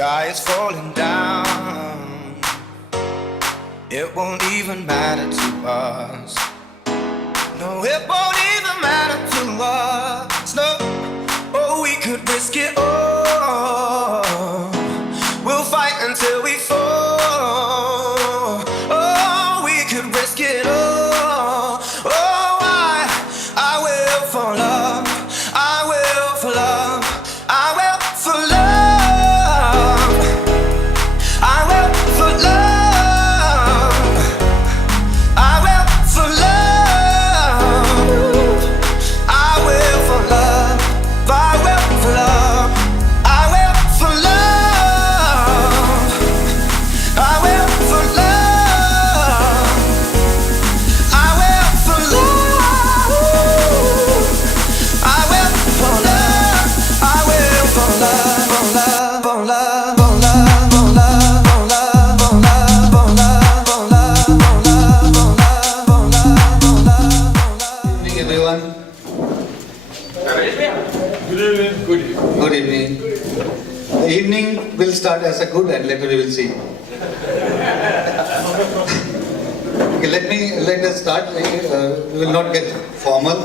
sky is falling down. It won't even matter to us. No, it won't even matter to us. No, oh, we could risk it all. We'll fight until we fall. Oh, we could risk it all. Oh, I will for love. I will for love. I will for love. I will for love. I will for love. I will for love. I will for love. I will for love. I will for love. I will for love. I will for love. I will for love. For love. For love. For love. For love. For love. For love. For love. For love. For love. For love. For love. For love. Good evening, everyone. Good evening. The evening will start as a good and later we will see. Okay, let us start. We will not get formal.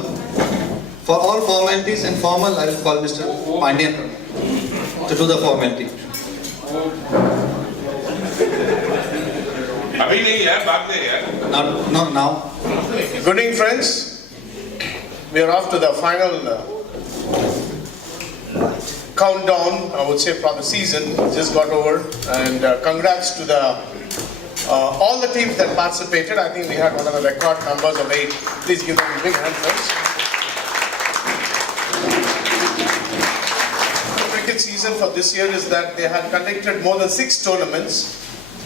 For all formalities and formal, I will call Mr. Pandian to do the formality. अभी नहीं है, बाद में है। Not now. Good evening, friends. We are off to the final countdown, I would say, for the season. Just got over, and congrats to the all the teams that participated. I think we had one of the record numbers of 8. Please give them a big hand, friends. The cricket season for this year is that they had conducted more than 6 tournaments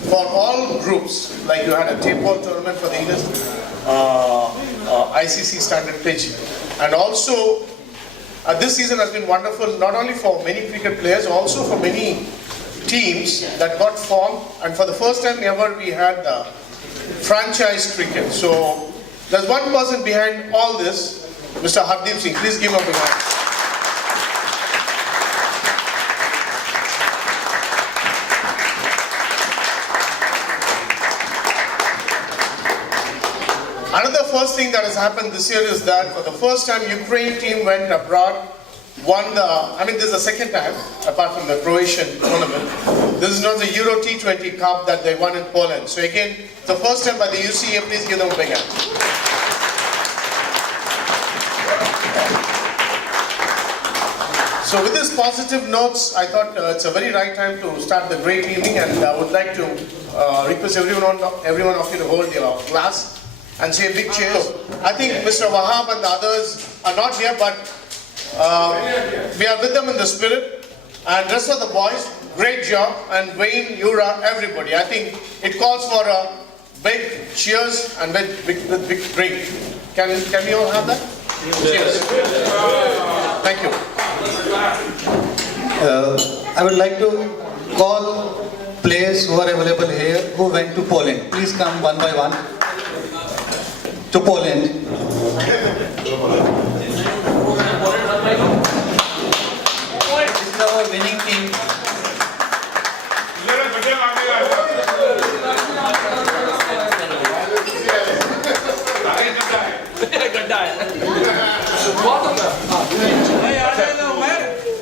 for all groups. Like you had a tape ball tournament for the English ICC standard pitch, and also this season has been wonderful not only for many cricket players, also for many teams that got formed, and for the first time ever we had franchise cricket. So there's one person behind all this, Mr. Hardeep Singh. Please give him a big hand. Another first thing that has happened this year is that for the first time Ukraine team went abroad, won the, this is the second time apart from the Croatian tournament. This is not the Euro T20 Cup that they won in Poland. So again, the first time by the UCA. Please give them a big hand. So with these positive notes, I thought it's a very right time to start the great evening, and I would like to request everyone of you to hold your glass and say a big cheers. I think Mr. Wahab and the others are not here, but we are with them in the spirit. And rest of the boys, great job. And Wayne, Yura, everybody. I think it calls for a big cheers and with big drink. Can we all have that? Cheers. Thank you. I would like to call players who are available here who went to Poland. Please come one by one to Poland. This is our winning team.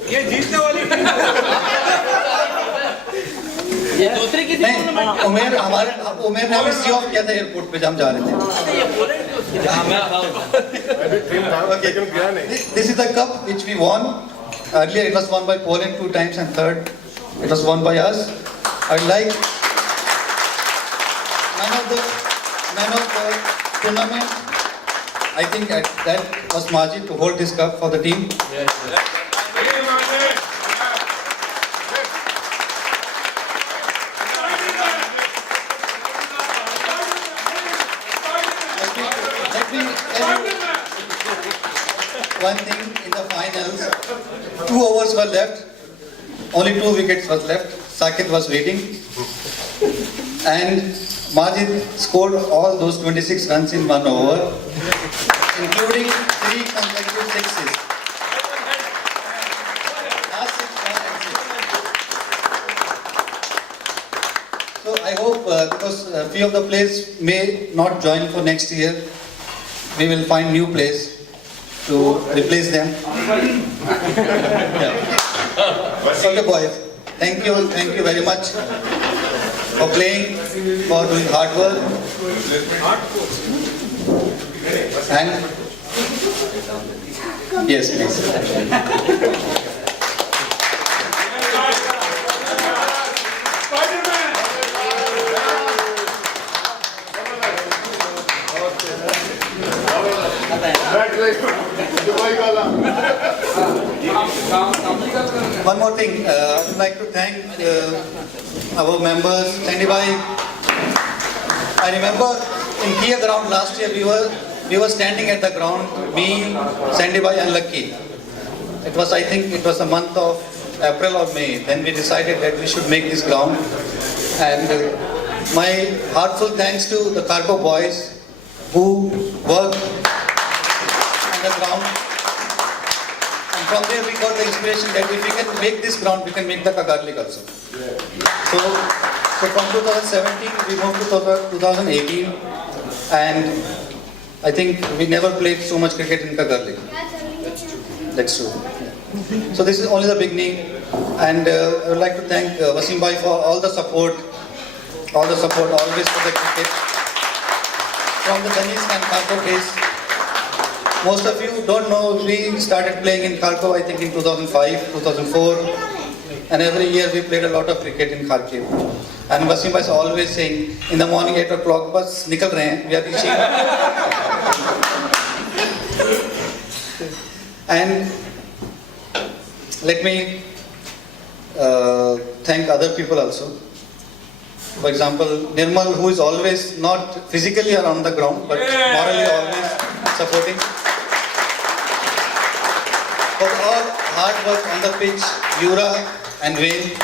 ये जीतने वाली ये दूसरी किसी उमेर ने हमें सी of किया था एयरपोर्ट पे जब हम जा रहे थे. This is the cup which we won. Earlier it was won by Poland 2 times, and third it was won by us. I'd like man of the tournament. I think that was Majid to hold this cup for the team. Yes. One thing, in the finals, 2 overs were left, only 2 wickets was left. Sakit was waiting, and Majid scored all those 26 runs in 1 over, including 3 consecutive sixes. Last 6 and 6. I hope because a few of the players may not join for next year, we will find new players to replace them. Yeah. Okay, boys. Thank you very much for playing, for doing hard work, and yes, please. One more thing, I would like to thank our members, Sandy Bhai. I remember in Kia ground last year we were standing at the ground, me, Sandy Bhai and Lucky. I think it was the month of April or May. Then we decided that we should make this ground. And my heartfelt thanks to the cargo boys who worked on the ground. And from there we got the inspiration that if we can make this ground, we can make the Kagar League also. So from 2017 we moved to 2018, and I think we never played so much cricket in Kagar League. That's true. Yeah. So this is only the beginning, and I would like to thank Wasim Bhai for all the support always for the cricket. From the Danish and Cargo days. Most of you don't know, we started playing in Kharkov I think in 2005, 2004, and every year we played a lot of cricket in Kharkiv. And Wasim Bhai is always saying, in the morning 8 o'clock, bas nikal rahe hain, we are reaching. And let me thank other people also. For example, Nirmal, who is always not physically around the ground, but morally always supporting. For all hard work on the pitch, Yura and Wayne.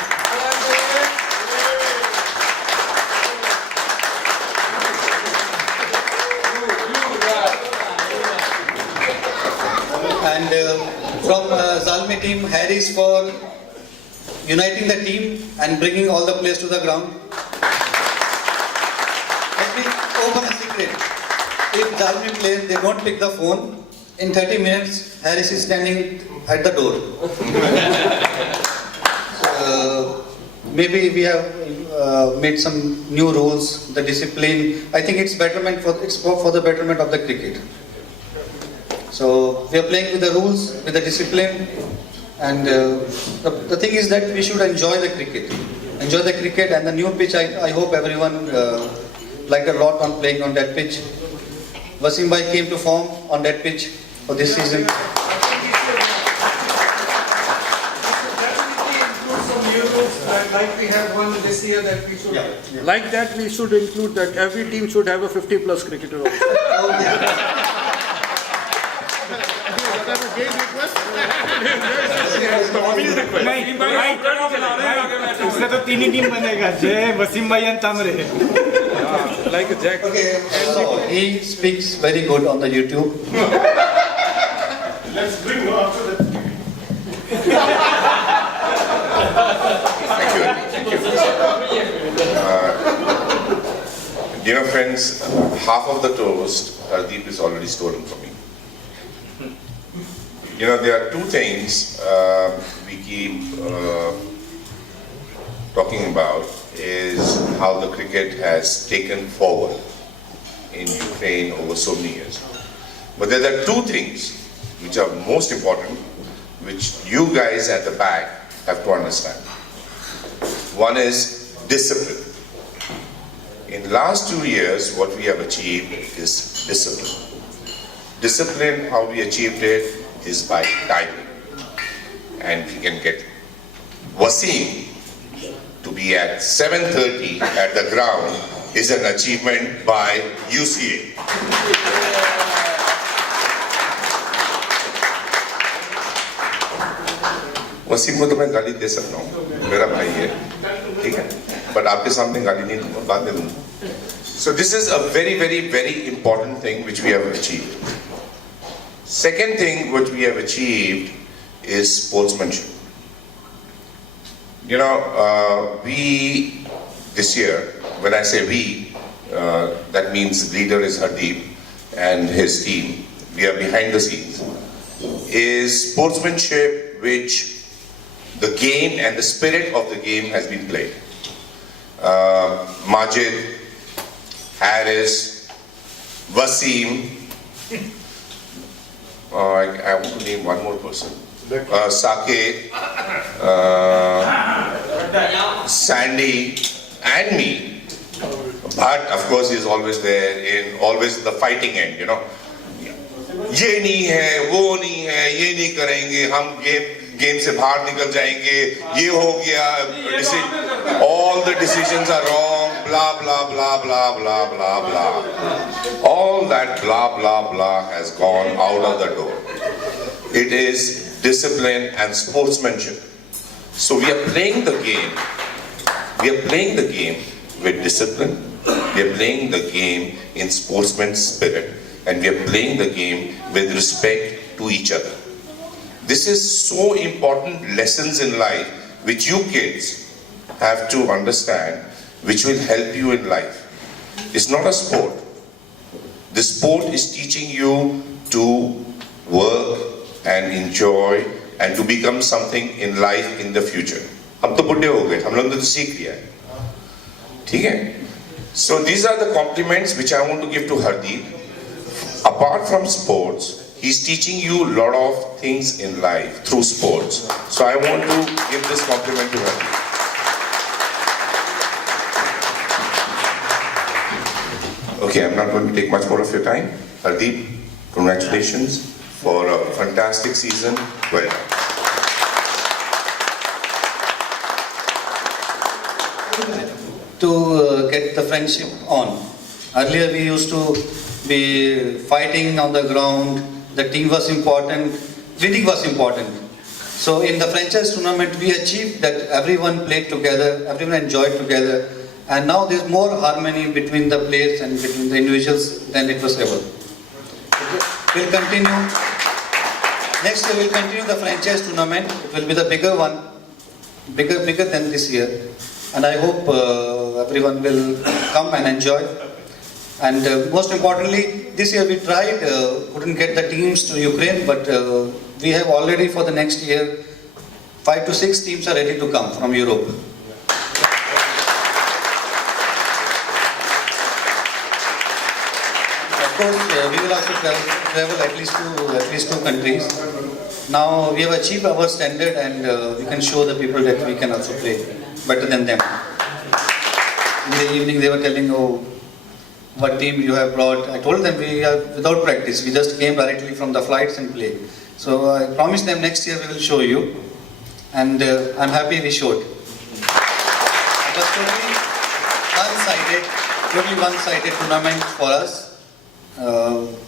And from Zalmi team, Harris for uniting the team and bringing all the players to the ground. Let me open a secret. If Zalmi players, they don't pick the phone, in 30 minutes, Harris is standing at the door. Maybe we have made some new rules, the discipline. I think it's for the betterment of the cricket. So we are playing with the rules, with the discipline, and the thing is that we should enjoy the cricket. Enjoy the cricket, and the new pitch, I hope everyone liked a lot on playing on that pitch. Wasim Bhai came to form on that pitch for this season. Like we have one this year that we should, Like that, we should include that every team should have a 50+ cricketer also. Oh, yeah. उससे तो तीन ही team बनेगा जय वसीम भाई and तामरे. Like a jack. Okay, so he speaks very good on the YouTube. Let's bring him after that. Dear friends, half of the toast Hardeep is already stolen from me. You know, there are two things we keep talking about is how the cricket has taken forward in Ukraine over so many years. But there are two things which are most important, which you guys at the back have to understand. One is discipline. In last 2 years, what we have achieved is discipline. Discipline, how we achieved it is by timing. And we can get Wasim to be at 7:30 at the ground is an achievement by UCA. Wasim को तो मैं गाली दे सकता हूँ, मेरा भाई है, ठीक है, but आपके सामने गाली नहीं दूँगा, बाद में दूँगा. So this is a very, very, very important thing which we have achieved. Second thing which we have achieved is sportsmanship. You know, this year when I say we, that means leader is Hardeep and his team. We are behind the scenes. Is sportsmanship which the game and the spirit of the game has been played. Majid, Harris, Wasim, I want to name one more person. Sake, Sandy, and me. But of course, he's always there in always the fighting end, you know. ये नहीं है, वो नहीं है, ये नहीं करेंगे, हम गेम से बाहर निकल जाएंगे, ये हो गया, all the decisions are wrong, blah blah blah blah blah blah blah. All that blah blah blah has gone out of the door. It is discipline and sportsmanship. So we are playing the game. We are playing the game with discipline. We are playing the game in sportsman's spirit. And we are playing the game with respect to each other. This is so important lessons in life which you kids have to understand, which will help you in life. It's not a sport. The sport is teaching you to work and enjoy and to become something in life in the future. हम तो बुढ़े हो गए, हम लोग ने तो सीख लिया है, ठीक है? So these are the compliments which I want to give to Hardeep. Apart from sports, he's teaching you a lot of things in life through sports. So I want to give this compliment to Hardeep. Okay, I'm not going to take much more of your time. Hardeep, congratulations for a fantastic season. Well done. To get the friendship on. Earlier we used to be fighting on the ground, the team was important, winning was important. So in the franchise tournament we achieved that everyone played together, everyone enjoyed together, and now there's more harmony between the players and between the individuals than it was ever. We'll continue. Next year we'll continue the franchise tournament. It will be the bigger one, bigger than this year. And I hope everyone will come and enjoy. And most importantly, this year we tried, couldn't get the teams to Ukraine, but we have already for the next year, 5 to 6 teams are ready to come from Europe. Of course, we will also travel at least two countries. Now we have achieved our standard, and we can show the people that we can also play better than them. In the evening they were telling, oh, what team you have brought. I told them we are without practice. We just came directly from the flights and played. So I promised them next year we will show you. And I'm happy we showed. It was totally one-sided tournament for us.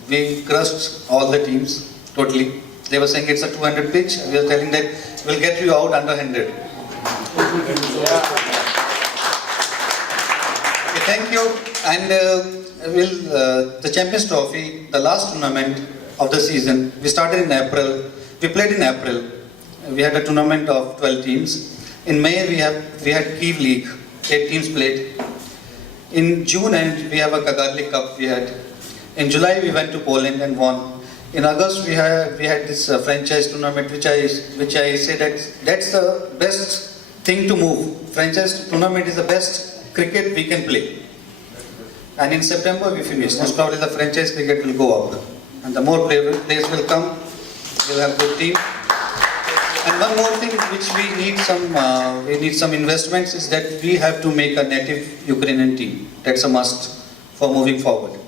We crushed all the teams totally. They were saying it's a 200 pitch. We were telling that we'll get you out under 100. Okay, thank you. And the Champions Trophy, the last tournament of the season, we started in April. We played in April. We had a tournament of 12 teams. In May we had Kiev League, 8 teams played. In June we have a Kagarli Cup we had. In July we went to Poland and won. In August we had this franchise tournament, which I say that's the best thing to move. Franchise tournament is the best cricket we can play. And in September we finished. Most probably the franchise cricket will go up, and the more players will come, we'll have good team. And one more thing which we need some investments is that we have to make a native Ukrainian team. That's a must for moving forward.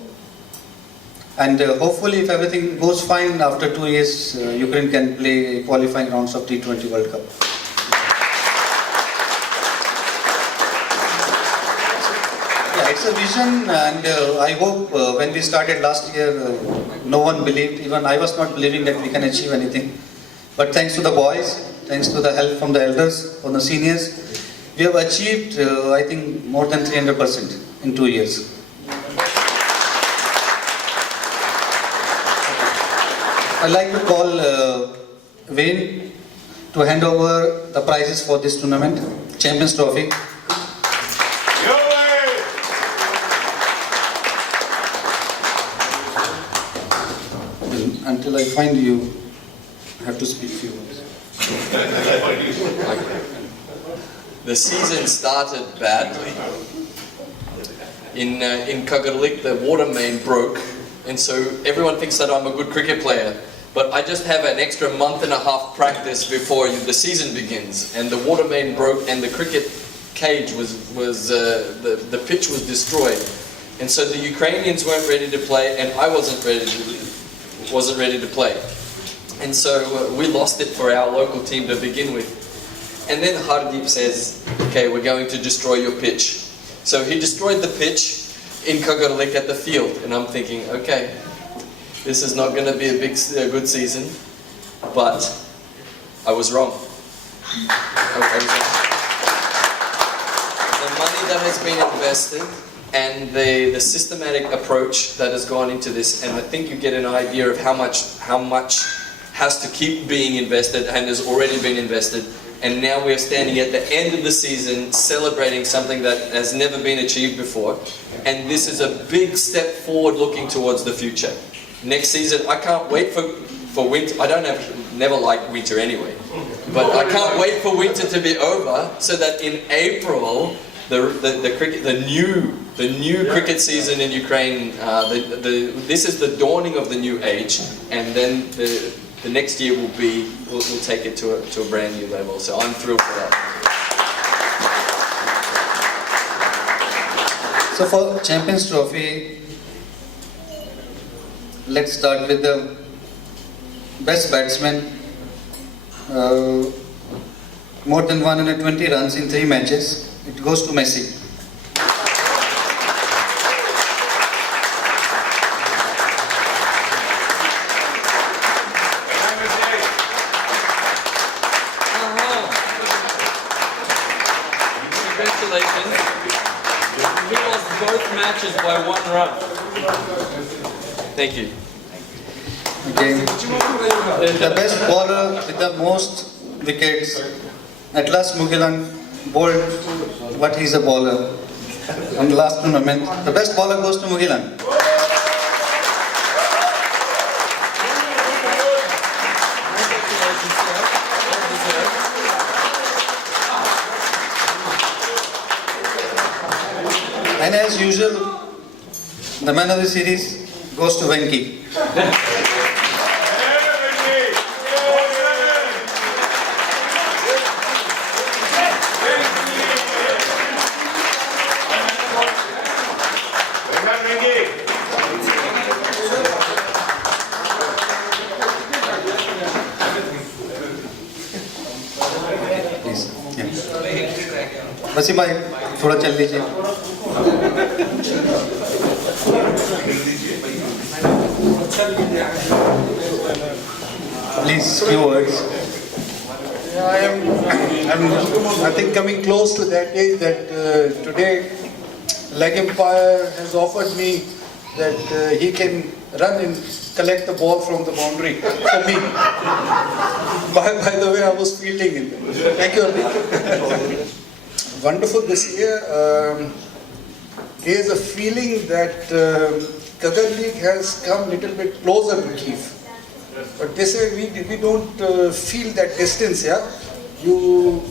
And hopefully if everything goes fine, after 2 years Ukraine can play qualifying rounds of T20 World Cup. Yeah, it's a vision, and I hope when we started last year, no one believed, even I was not believing that we can achieve anything. But thanks to the boys, thanks to the help from the elders, from the seniors, we have achieved, I think, more than 300% in 2 years. I'd like to call Wayne to hand over the prizes for this tournament, Champions Trophy. until I find you, I have to speak few words. The season started badly. In Kagarlik, the water main broke, and so everyone thinks that I'm a good cricket player. But I just have an extra month and a half practice before the season begins, and the water main broke, and the cricket cage the pitch was destroyed, and so the Ukrainians weren't ready to play, and I wasn't ready to play, and so we lost it for our local team to begin with. And then Hardeep says, "Okay, we're going to destroy your pitch." So he destroyed the pitch in Kagarlik at the field, and I'm thinking, okay, this is not going to be a good season, but I was wrong. I was wrong. The money that has been invested and the systematic approach that has gone into this, and I think you get an idea of how much has to keep being invested and has already been invested. And now we're standing at the end of the season celebrating something that has never been achieved before. And this is a big step forward looking towards the future. Next season, I can't wait for winter. I never liked winter anyway. But I can't wait for winter to be over so that in April, the new cricket season in Ukraine, this is the dawning of the new age, and then the next year we'll take it to a brand new level. So I'm thrilled for that. So for Champions Trophy, let's start with the best batsman. More than 120 runs in 3 matches. It goes to Messi. Congratulations. He lost both matches by 1 run. Thank you. Okay. The best bowler with the most wickets, Atlas Mugilan, bowled what he's a bowler on the last tournament. The best bowler goes to Mugilan. And as usual, the man of the series goes to Venki. Wasim भाई थोड़ा चल लीजिए. Please, few words. I think coming close to that age that today Leg Empire has offered me that he can run and collect the ball from the boundary for me. By the way, I was fielding it. Thank you, Arvind. Wonderful this year. There is a feeling that Qatar League has come a little bit closer to Kyiv. But this way we don't feel that distance, yeah? You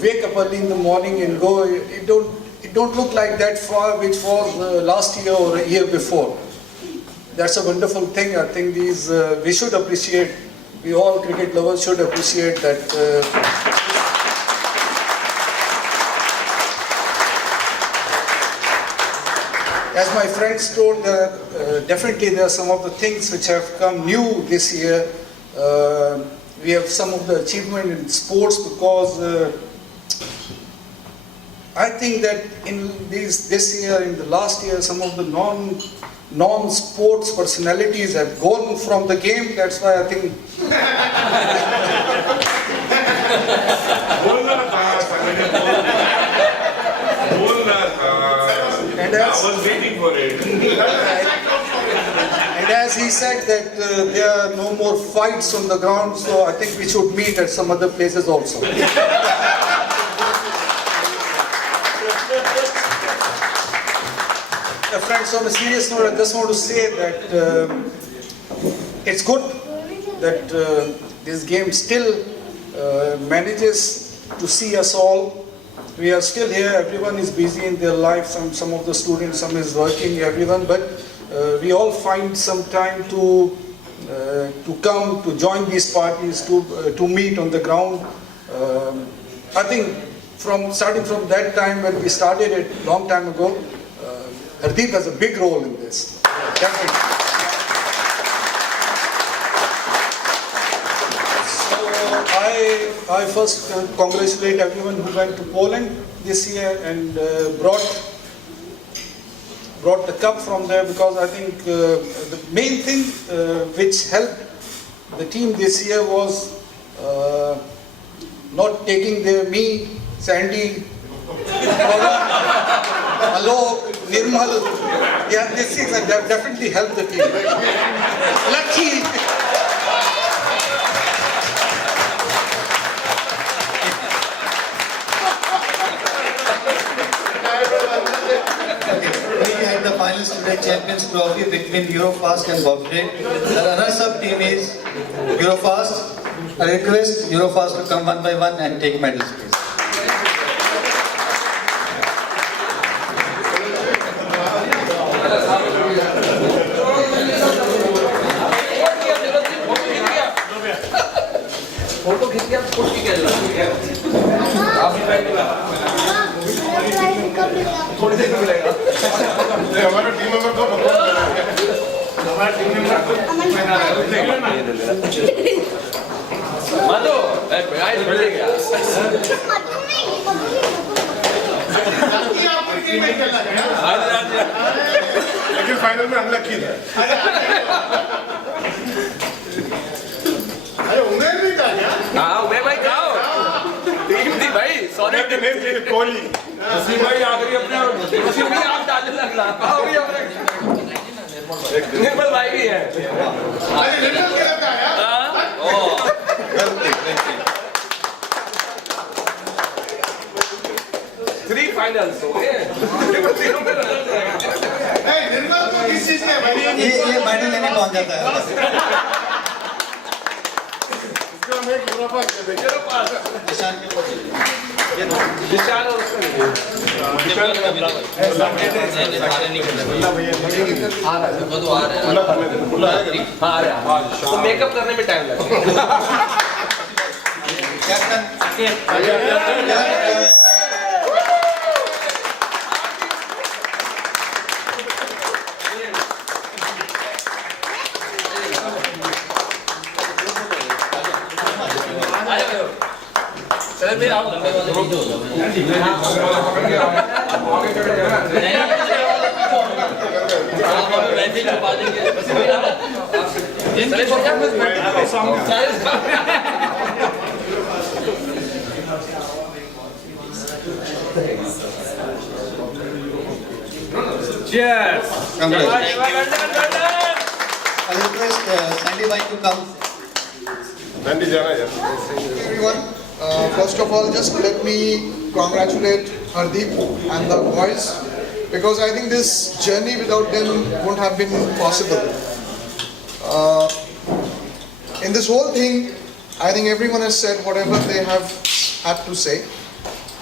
wake up early in the morning and go, it don't look like that far which was last year or a year before. That's a wonderful thing. I think we should appreciate, we all cricket lovers should appreciate that. As my friends told, definitely there are some of the things which have come new this year. We have some of the achievement in sports because I think that in this year, in the last year, some of the non-sports personalities have gone from the game. That's why I think. I was waiting for it. And as he said that there are no more fights on the ground, so I think we should meet at some other places also. Friends, on a serious note, I just want to say that it's good that this game still manages to see us all. We are still here, everyone is busy in their life, some of the students, some is working, everyone, but we all find some time to come, to join these parties, to meet on the ground. I think starting from that time when we started it long time ago, Hardeep has a big role in this. Definitely. I first congratulate everyone who went to Poland this year and brought the cup from there, because I think the main thing which helped the team this year was not taking me, Sandy, Alok, Nirmal. Yeah, these things have definitely helped the team. Lucky. We had the finals today, Champions Trophy between Eurofast and Bobtrade. The runners-up team is Eurofast. I request Eurofast to come one by one and take medals, please. Photo खींच के foot की क्या थोड़ी देर मिलेगा हमारा team member को हमारा team member मानो आई मिलेगा लेकिन फाइनल में हम लकी थे अरे उमेर भी था क्या हाँ उमेर भाई जाओ टीम थी भाई सॉरी कोहली वसीम भाई आखिरी अपने वसीम भाई आप डालने लगला आओ भी अपने निर्मल भाई भी है अरे निर्मल क्या था यार ओ थ्री फाइनल्स हो गए निर्मल को किस चीज के भाई ये मेडल लेने पहुंच जाता है निशान के निशान और उसका तो मेकअप करने में टाइम लगेगा चल मैं आओ रोक दो वैसे छुपा देंगे Cheers. I request Sandy Bhai to come. Sandy jana yaar. Everyone, first of all, just let me congratulate Hardeep and the boys, because I think this journey without them wouldn't have been possible. In this whole thing, I think everyone has said whatever they have had to say.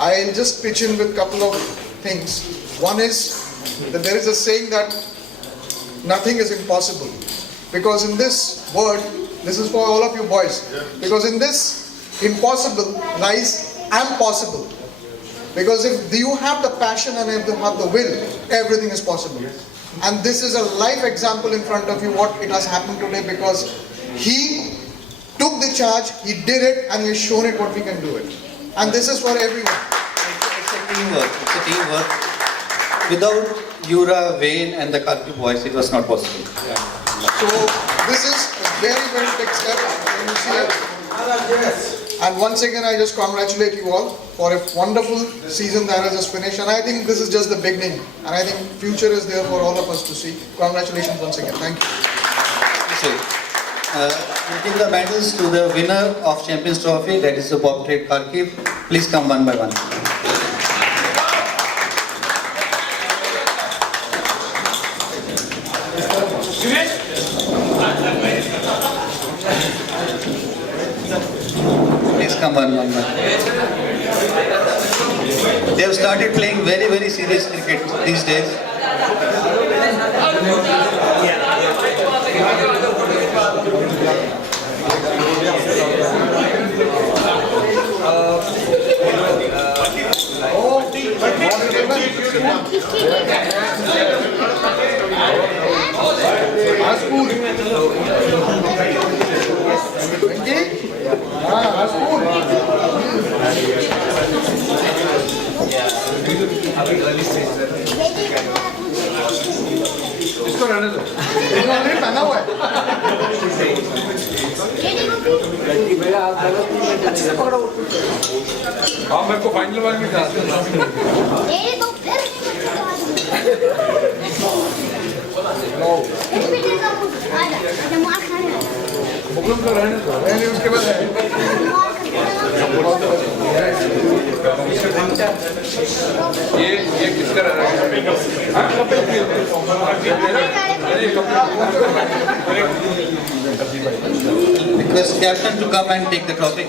I'll just pitch in with a couple of things. One is that there is a saying that nothing is impossible, because in this word, this is for all of you boys, because in this impossible lies am possible. Because if you have the passion and if you have the will, everything is possible. And this is a live example in front of you what it has happened today, because he took the charge, he did it, and he has shown it what we can do it. And this is for everyone. It's a teamwork. It's a teamwork. Without Yura, Wayne, and the Karki boys, it was not possible. So this is a very, very big step in UCA. And once again, I just congratulate you all for a wonderful season that has just finished. And I think this is just the beginning. And I think future is there for all of us to see. Congratulations once again. Thank you. We'll give the medals to the winner of Champions Trophy, that is the Bobtrade Kharkiv. Please come one by one. One. They have started playing very, very serious cricket these days. इसको रहने दो पहना हुआ है आप मेरे को final बार में डालते मुगलों को रहने दो रहने उसके बाद ये किसका रहा है Request captain to come and take the trophy.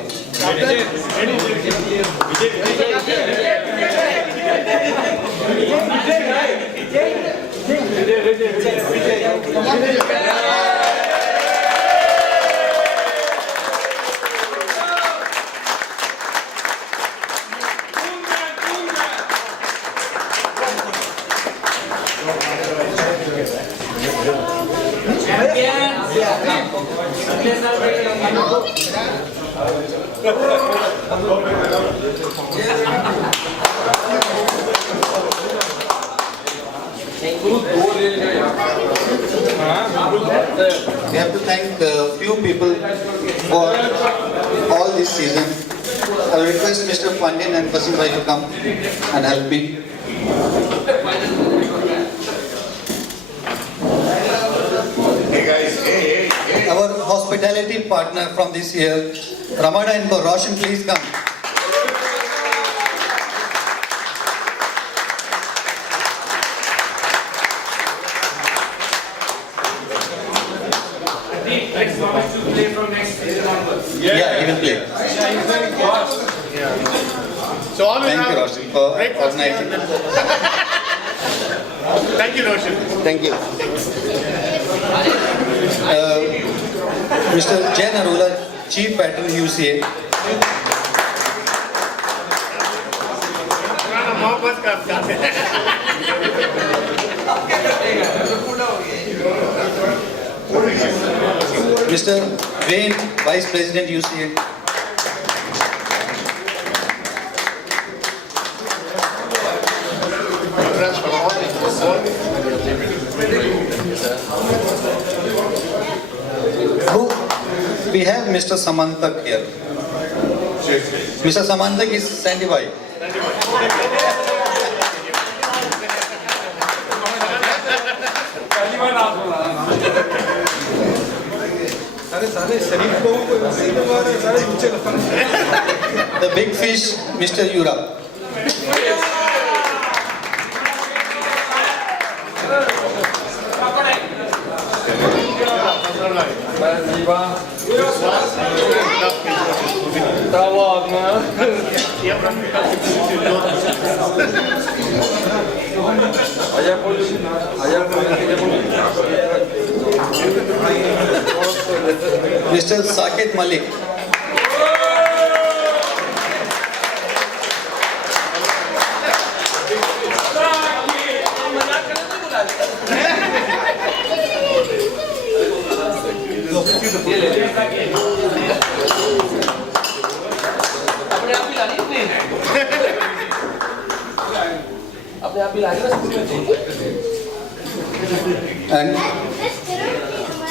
We have to thank a few people for all this season. I will request Mr. Pandyan and Vasim Bhai to come and help me. Hey guys, hey. Our hospitality partner from this year, Ramada and Roshan, please come. Yeah, he will play. So all will Thank you, have Roshan, for breakfast here organizing. and then go. Thank you, Roshan. Thank you. Mr. Jain Arula, Chief Patron UCA. मोहब्बत करता है Mr. Wayne, Vice President UCA. We have Mr. Samantak here. Mr. Samantak is Sandy Bhai. The big fish, Mr. Yura. Mr. Saket Malik. And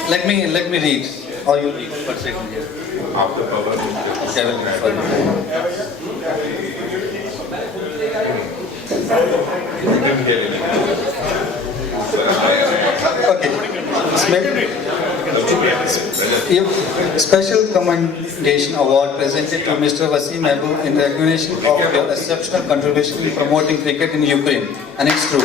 let me read, or you read per second here. After power. Okay. Special commendation award presented to Mr. Vasim Abu in recognition of your exceptional contribution in promoting cricket in Ukraine. And it's true.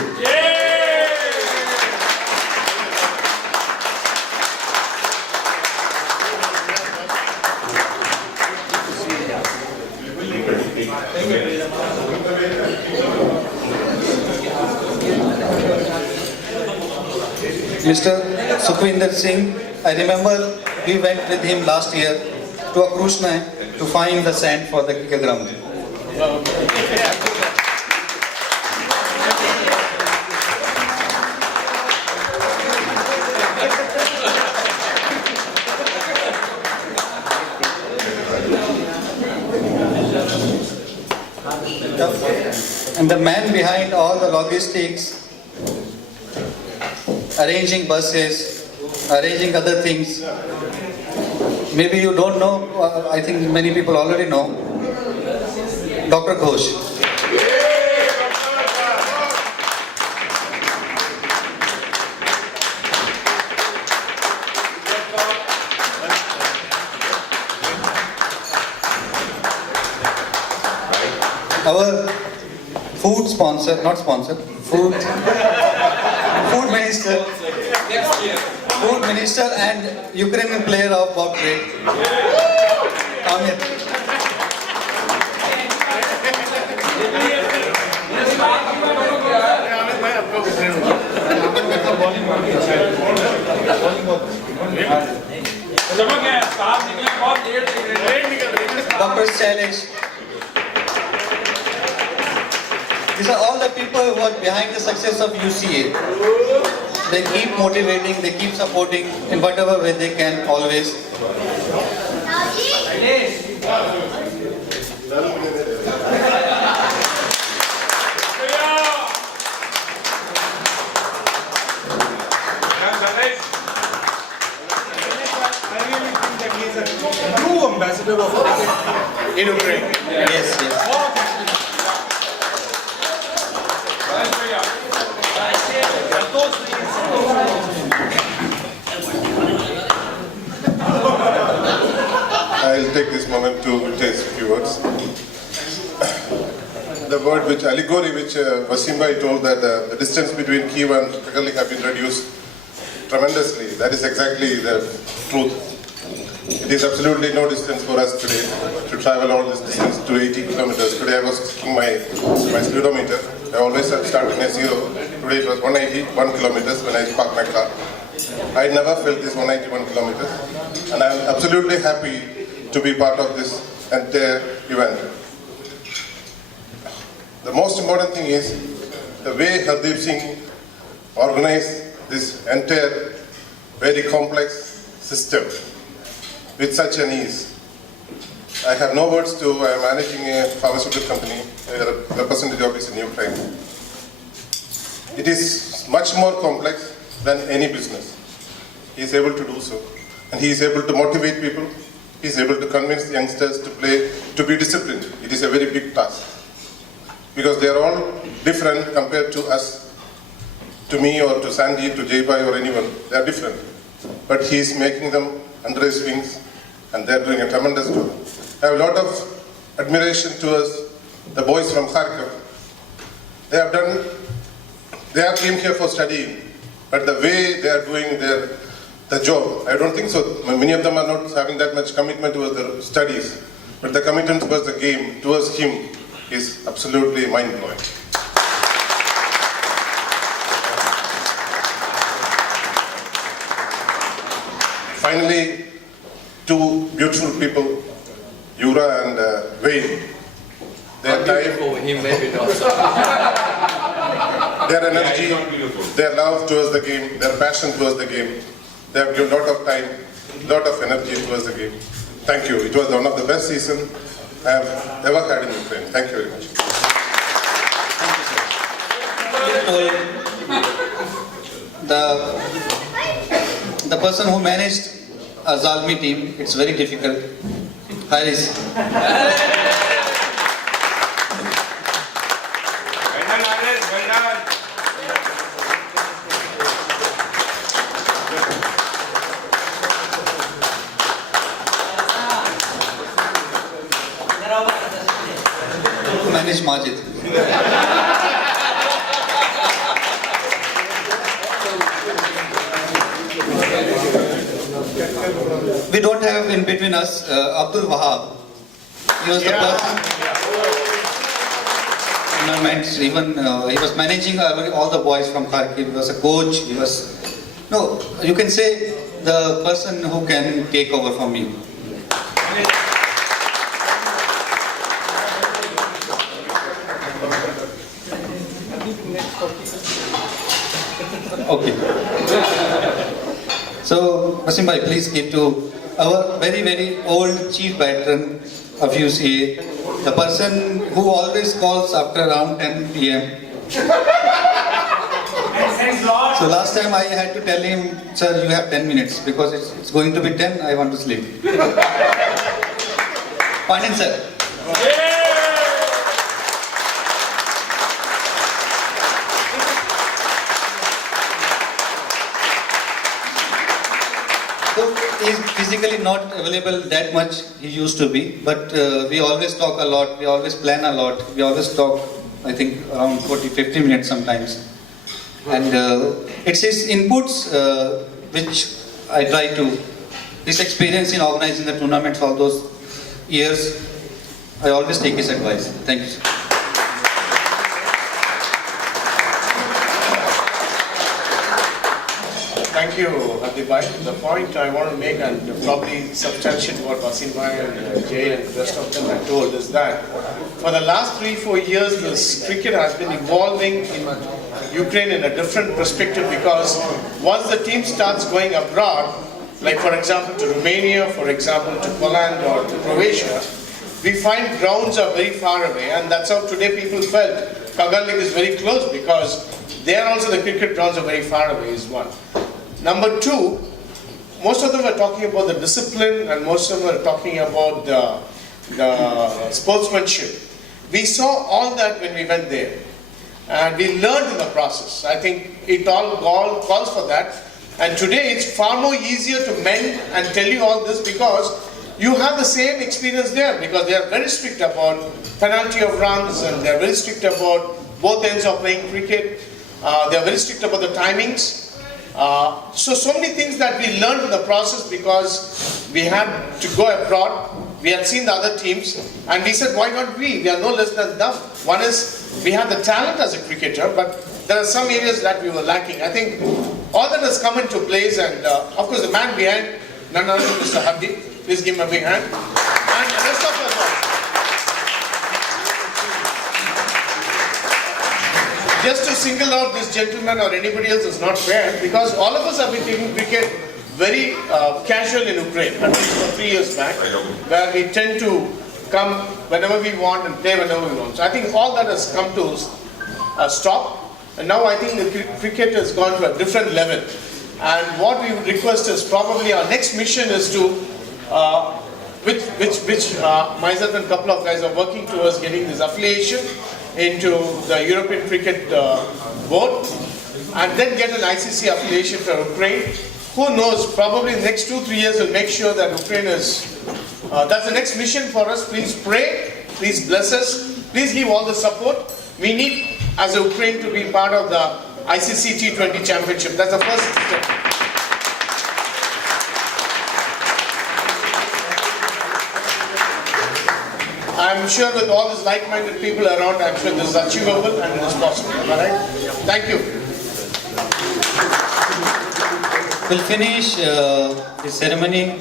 Mr. Sukhvinder Singh. I remember we went with him last year to Akrusna to find the sand for the cricket ground. And the man behind all the logistics, arranging buses, arranging other things. Maybe you don't know, I think many people already know, Dr. Ghosh. Our food sponsor, not sponsor, food minister. Next year. Food minister and Ukrainian player of Bob-Trade. Amir. Dr. Shailesh. These are all the people who are behind the success of UCA. They keep motivating, they keep supporting in whatever way they can, always. True ambassador of cricket in Ukraine. Yes, yes. I'll take this moment to say a few words. The word which allegory which Wasim bhai told that the distance between Kiev and Kagali have been reduced tremendously. That is exactly the truth. It is absolutely no distance for us today to travel all this distance to 80 kilometers. Today I was checking my speedometer. I always start in a zero. Today it was 181 kilometers when I parked my car. I never felt this 191 kilometers, and I am absolutely happy to be part of this entire event. The most important thing is the way Hardeep Singh organized this entire very complex system with such an ease. I have no words to, I am managing a pharmaceutical company, a representative office in Ukraine. It is much more complex than any business. He is able to do so. And he is able to motivate people. He is able to convince the youngsters to be disciplined. It is a very big task. Because they are all different compared to us, to me or to Sandy, to Jaybai or anyone. They are different. But he is making them under his wings, and they are doing a tremendous job. I have a lot of admiration towards the boys from Kharkiv. They came here for studying, but the way they are doing the job, I don't think so. Many of them are not having that much commitment towards their studies, but the commitment towards the game, towards him, is absolutely mind-blowing. Finally, two beautiful people, Yura and Wayne. Their Beautiful, him maybe not. their energy, their love towards the game, their passion towards the game. They have given a lot of time, a lot of energy towards the game. Thank you. It was one of the best seasons I have ever had in Ukraine. Thank you very much. The person who managed a Zalmi team, it's very difficult. Haris. Manage Majid. We don't have in between us Abdul Wahab. He was the person. Even he was managing all the boys from Kharkiv. He was a coach. He was No, you can say the person who can take over from you. Okay. So, Wasim bhai, please give to our very, very old chief veteran of UCA, the person who always calls after around 10 p.m. So last time I had to tell him, sir, you have 10 minutes because it's going to be 10, I want to sleep. Fine, sir. So he's physically not available that much he used to be, but we always talk a lot, we always plan a lot, we always talk, I think around 40-50 minutes sometimes. And it's his inputs which I try to, his experience in organizing the tournaments all those years, I always take his advice. Thank you, sir. Thank you, Hardeep bhai. The point I want to make, and probably substantiate what Wasim bhai and Jay and the rest of them have told, is that for the last 3-4 years, this cricket has been evolving in Ukraine in a different perspective, because once the team starts going abroad, like for example to Romania, for example to Poland or to Croatia, we find grounds are very far away, and that's how today people felt Kagal is very close, because there also the cricket grounds are very far away is one. Number two, most of them are talking about the discipline, and most of them are talking about the sportsmanship. We saw all that when we went there, and we learned in the process. I think it all calls for that. And today it's far more easier to mend and tell you all this, because you have the same experience there, because they are very strict about penalty of runs, and they are very strict about both ends of playing cricket. They are very strict about the timings. So many things that we learned in the process, because we had to go abroad. We had seen the other teams, and we said, why not we? We are no less than enough. One is, we have the talent as a cricketer, but there are some areas that we were lacking. I think all that has come into place, and of course the man behind, none other than Mr. Hardeep. Please give him a big hand. And the rest of us also. Just to single out this gentleman or anybody else is not fair, because all of us have been taking cricket very casual in Ukraine, at least for 3 years back, where we tend to come whenever we want and play whenever we want. So I think all that has come to a stop, and now I think the cricket has gone to a different level. And what we would request is, probably our next mission is to, which myself and a couple of guys are working towards getting this affiliation into the European Cricket Board, and then get an ICC affiliation for Ukraine. Who knows, probably in the next 2-3 years we'll make sure that Ukraine is, that's the next mission for us. Please pray, please bless us, please give all the support. We need, as a Ukraine, to be part of the ICC T20 Championship. That's the first step. I'm sure with all these like-minded people around, I'm sure this is achievable and it is possible. Am I right? Thank you. We'll finish the ceremony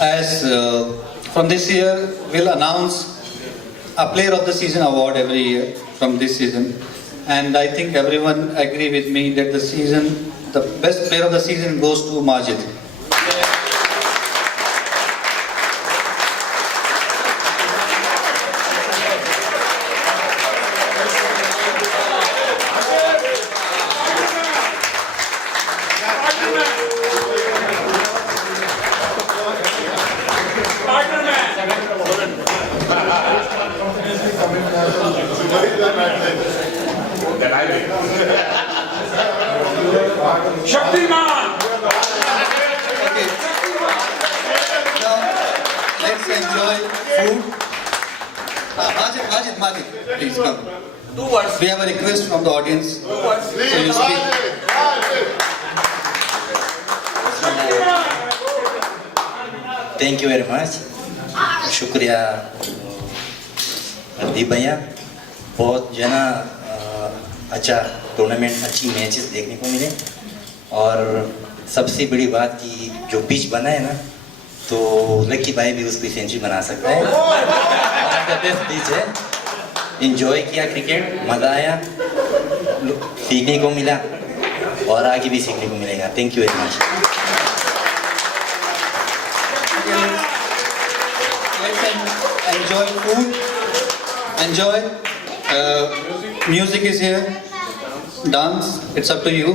as from this year we'll announce a Player of the Season award every year from this season, and I think everyone agree with me that the best Player of the Season goes to Majid. Majid, please come. 2 words. We have a request from the audience. 2 words. So you speak. Thank you very much. शुक्रिया हरदीप भैया, बहुत जो है ना अच्छा tournament, अच्छी matches देखने को मिले, और सबसे बड़ी बात कि जो पिच बना है ना, तो लकी भाई भी उस पे सेंचुरी बना सकता है। बेस्ट पिच है। इंजॉय किया क्रिकेट, मज़ा आया, सीखने को मिला और आगे भी सीखने को मिलेगा। Thank you very much. Enjoy food, enjoy. Music is here. Dance, it's up to you.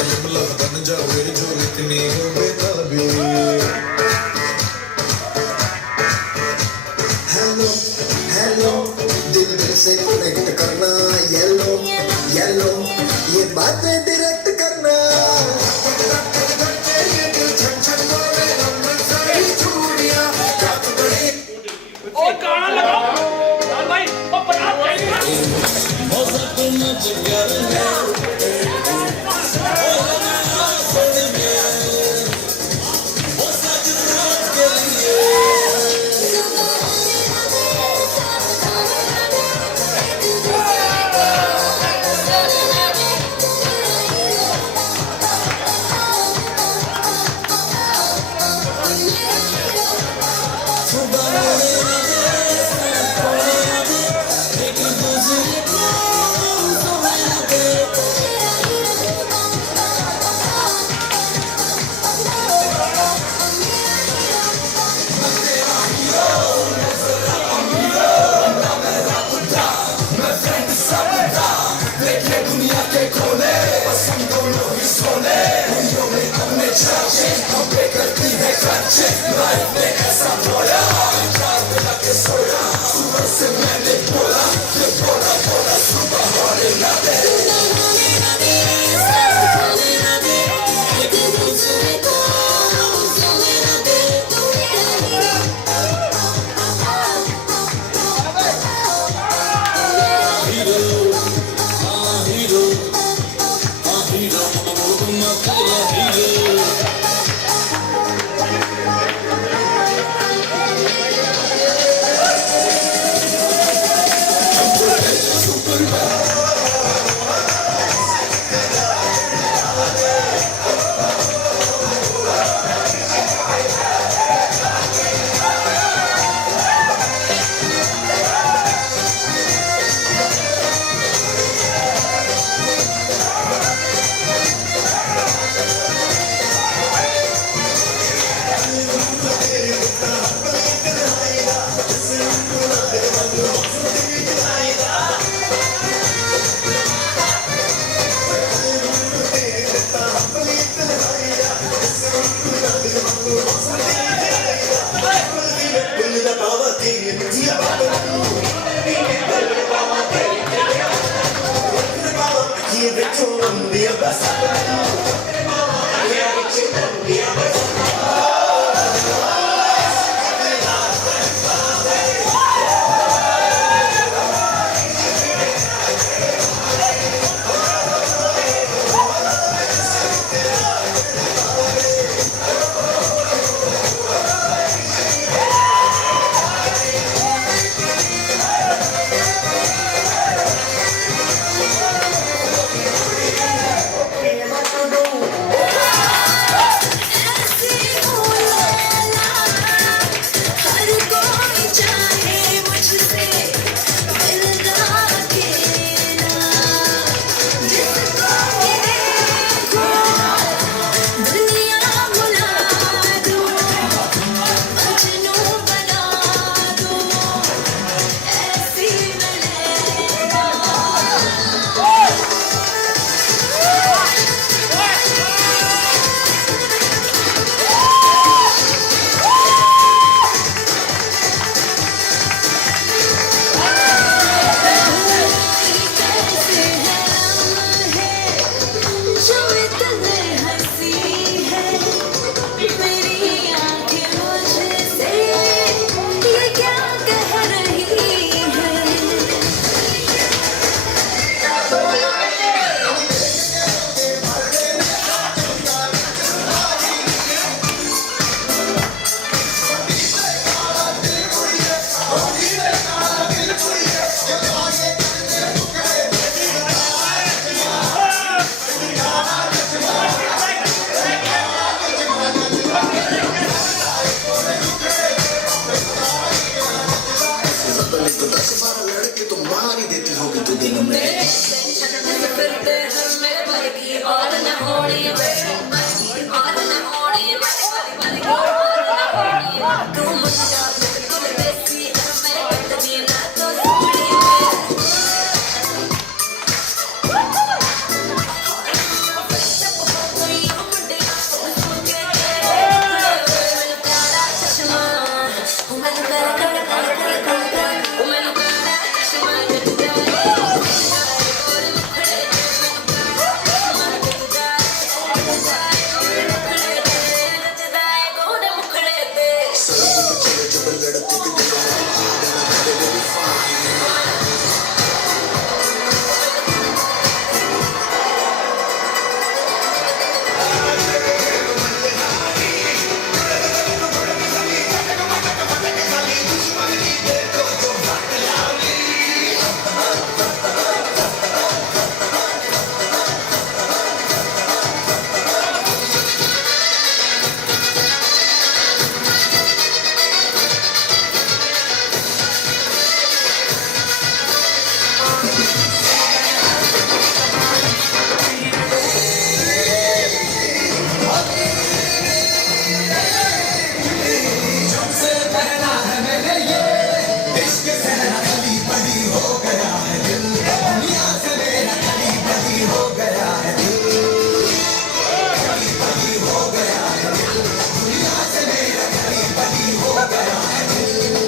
इमला बन जावे जो इतनी हो बेताबी हेलो हेलो दिल दिल से कनेक्ट करना येलो येलो ये बातें डायरेक्ट करना और गाना लगाओ लाल भाई और बरात ये